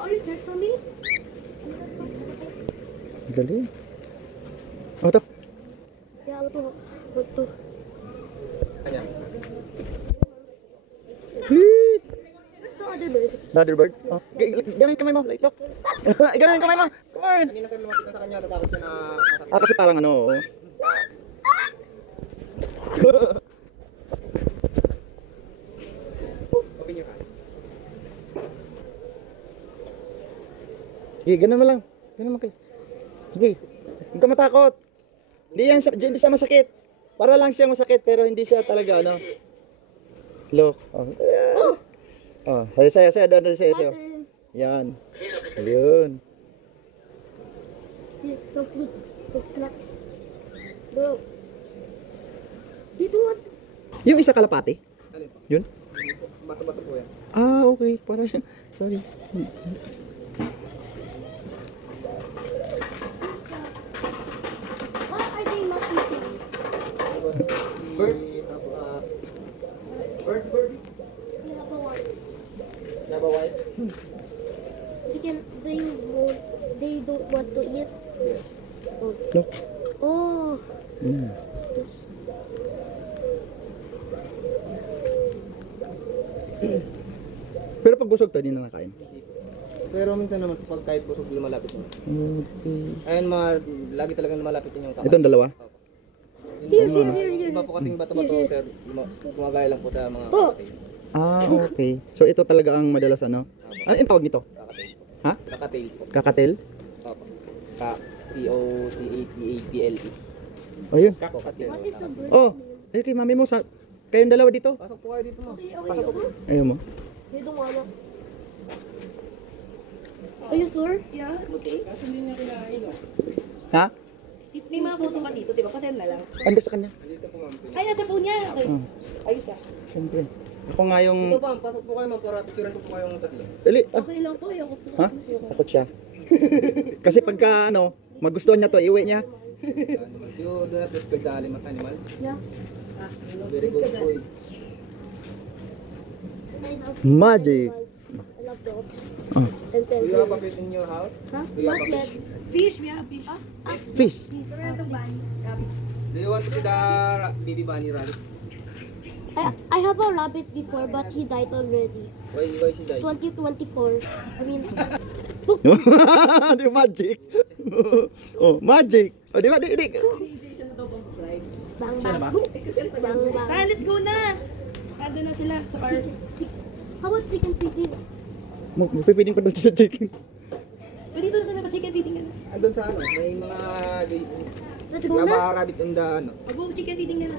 are you there for me? Galing. Oh, ito. Yeah, what to? Kanya. Wait. Where's the other bird? Another bird. Oh. Gamay kamay mo. Light lock. Ganun kamay mo. Come on. Kanina sir lumapit na sa kanya, natakot siya na masakit. Ah, kasi parang ano. Oh. Open your hands. Sige, ganun mo lang. Ganun mo kayo. Sige. Huwag ka matakot. Hindi siya masakit. Para lang siya masakit pero hindi siya talaga ano. Look. Oh. Oh, saya doon saya. Pattern. Yan. Ayun. Yeah, so good. So snacks. Bro. Dito what? Yung isa kalapati. Alin po? Yun. Bato-bato po yan. Ah, okay. Para siya. Sorry. Why are they not eating? Bird. Bird. They have a one. Naba white? They don't want to eat. Yes. Oh. No. Oh. Mm. Pero pag busog to, hindi na nakain. Pero minsan naman pag kahit busog lumalapit mo. Okay. Ayun lagi talagang lumalapit yung kakapit. Itong dalawa? Here. Iba po kasing bato-bato sir, gumagaya lang po sa mga Oh. kakatail. Ah, okay. So ito talaga ang madalas ano? Ano yung tawag nito? Kakatail. Ha? Kakatail po. Kakatel? Opo. C-O-C-A-T-A-T-L-E. Oh, yun. Kakatail. What is the bird? Oh, ay kay mami mo sa kayong dalawa dito. Pasok po kayo dito mo. Ayaw mo. They don't wanna. Are you sure? Yeah, okay. Kasi hindi niya kinain o. Ha? May mga photo ka dito, di ba? Pasend na lang. Ando sa kanya. Dito po ma'am. Ay, nasa phone niya. Okay. Ayos ah. Siyempre. Ako nga yung Ito ma'am, pasok po kayo ma'am para picturean ko po kayong tatlo. dali. Ah, Okay lang po. Ayoko po. ha? Takot siya. Kasi pagka ano, magustuhan niya to, iuwi niya. Animals. You do not discard the animals. Yeah. Very good boy. I love Magic. animals. I love dogs. Oh. And Do you have a penguins. pet in your house? Huh? Do you have Not a yet. pet? Fish, we have fish. Fish. Do you want to see the baby bunny rabbit? I have a rabbit before, but he died already. Why she died? 2024. I mean, Di magic. Oh, magic. Oh, di ba? Di. bang Siya na bang. ba? Bang bang. Ah, let's go na. Ando na sila sa car. How about chicken feeding? Magpipiling pa doon sa chicken. Pero dito na sila pa chicken feeding ka na. Andun sa ano, may mga Let's go na. lava rabbit in the ano. Mag-go chicken feeding ka na.